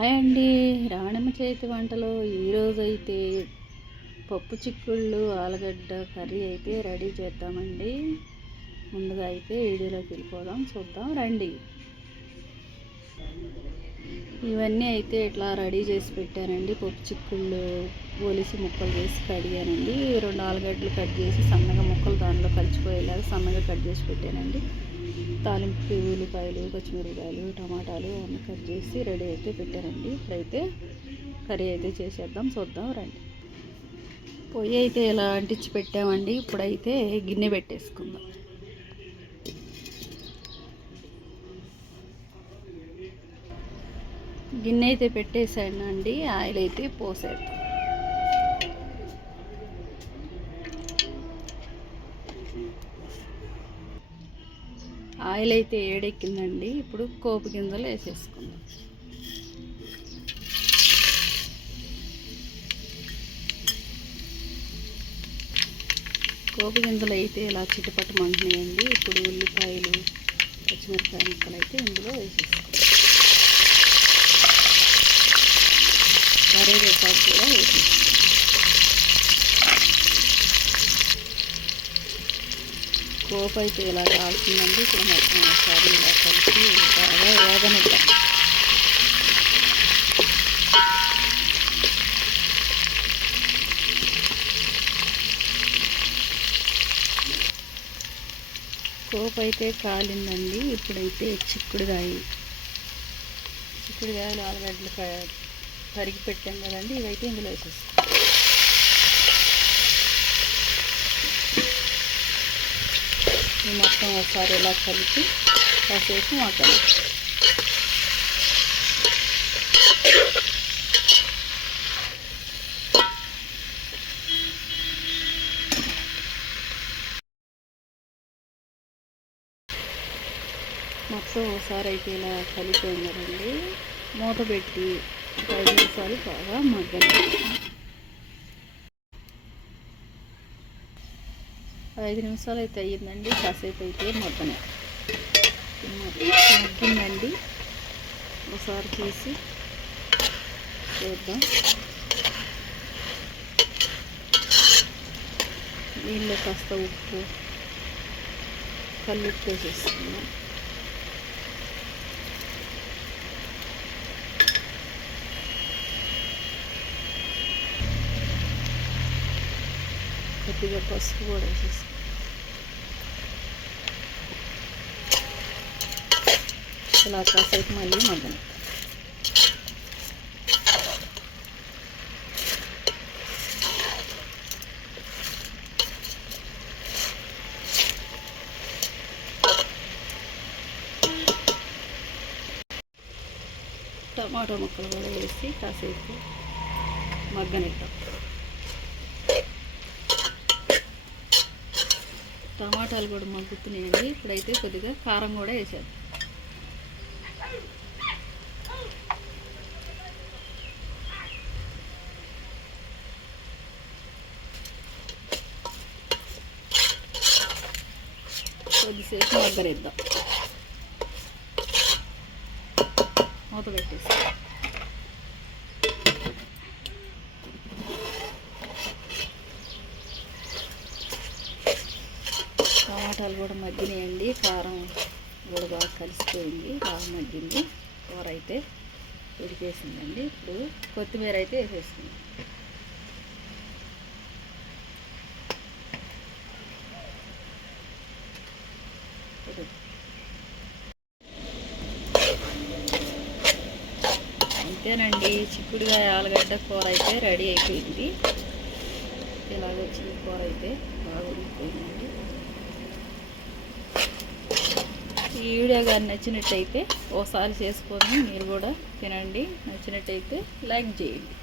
Hi అండి. రాణమ్మ చేతి వంటలో ఈరోజు అయితే పప్పు చిక్కుళ్ళు ఆలుగడ్డ కర్రీ అయితే రెడీ చేద్దామండి. ముందుగా అయితే వీడియోలోకి వెళ్ళిపోదాం చూద్దాం రండి. ఇవన్నీ అయితే ఇట్లా రెడీ చేసి పెట్టానండి. పప్పు చిక్కుళ్ళు ఒలిసి ముక్కలు చేసి కడిగానండి. రెండు ఆలుగడ్డలు కట్ చేసి సన్నగా ముక్కలు దానిలో కలిసిపోయేలాగా సన్నగా కట్ చేసి పెట్టానండి. తాలింపు ఉల్లిపాయలు పచ్చిమిరపకాయలు టమాటాలు అన్నీ కట్ చేసి రెడీ అయితే పెట్టానండి. ఇప్పుడైతే కర్రీ అయితే చేసేద్దాం చూద్దాం రండి. పొయ్యి అయితే ఇలా అంటించి పెట్టామండి? ఇప్పుడైతే గిన్నె పెట్టేసుకుందాం. గిన్నె అయితే పెట్టేసానండి ఆయిల్ అయితే పోసాడు ఆయిల్ అయితే ఏడెక్కిందండి ఇప్పుడు కోపు గింజలు వేసేసుకుందాం. కోపు గింజలు అయితే ఇలా చిటపట్టమంటున్నాయండి ఇప్పుడు ఉల్లిపాయలు పచ్చిమిరపాయ ముక్కలు అయితే ఇందులో వేసేసుకోండి కరివేపాకు కూడా వేసేసుకోండి పోపు అయితే ఇలా కాల్చిందండి ఇప్పుడు మొత్తం ఒకసారి ఇలా కలిపి బాగా వేగనిద్దాం. కోపు అయితే కాలిందండి. ఇప్పుడైతే చిక్కుడుగాయ చిక్కుడుగాయలు ఆలుగడ్డలు తరిగి పెట్టాం కదండి ఇవైతే ఇందులో వేసేస్తాం. ఈ మొత్తం ఒకసారి ఇలా కలిపి కాసేపు మగ్గాలి మొత్తం ఒకసారి అయితే ఇలా కలిపోయింది కదండి మూత పెట్టి ఫ్రై నిమిషాలు బాగా మగ్గన ఐదు నిమిషాలు అయితే అయ్యిందండి కాసేపు అయితే మగ్గన. మగ్గిందండి. ఒకసారి తీసి చూద్దాం. నీళ్ళు కాస్త ఉప్పు కల్లుప్పు వేసేసుకుందాం. కొద్దిగా పసుపు కూడా వేసేసి ఇలా కాసేపు మళ్ళీ మగ్గన టమాటో ముక్కలు కూడా వేసి కాసేపు మగ్గనిద్దాం టమాటాలు కూడా మగ్గుతున్నాయండి ఇప్పుడైతే కొద్దిగా కారం కూడా వేసేద్దాం కొద్దిసేపు మగ్గరేద్దాం మూత పెట్టేసి. టమాటాలు కూడా మగ్గినాయండి. కారం కూడా బాగా కలిసిపోయింది. బాగా మగ్గింది. కూర అయితే ఉడికేసిందండి. ఇప్పుడు కొత్తిమీర అయితే వేసేసుకుంది. అంతేనండి. చిక్కుడుగా ఆలుగడ్డ కూర అయితే రెడీ అయిపోయింది. ఇలాగ వచ్చింది కూర అయితే బాగా ఉడికిపోయిందండి. ఈ వీడియో కానీ నచ్చినట్టయితే ఓసారి చేసుకొని మీరు కూడా తినండి. నచ్చినట్టయితే లైక్ చేయండి.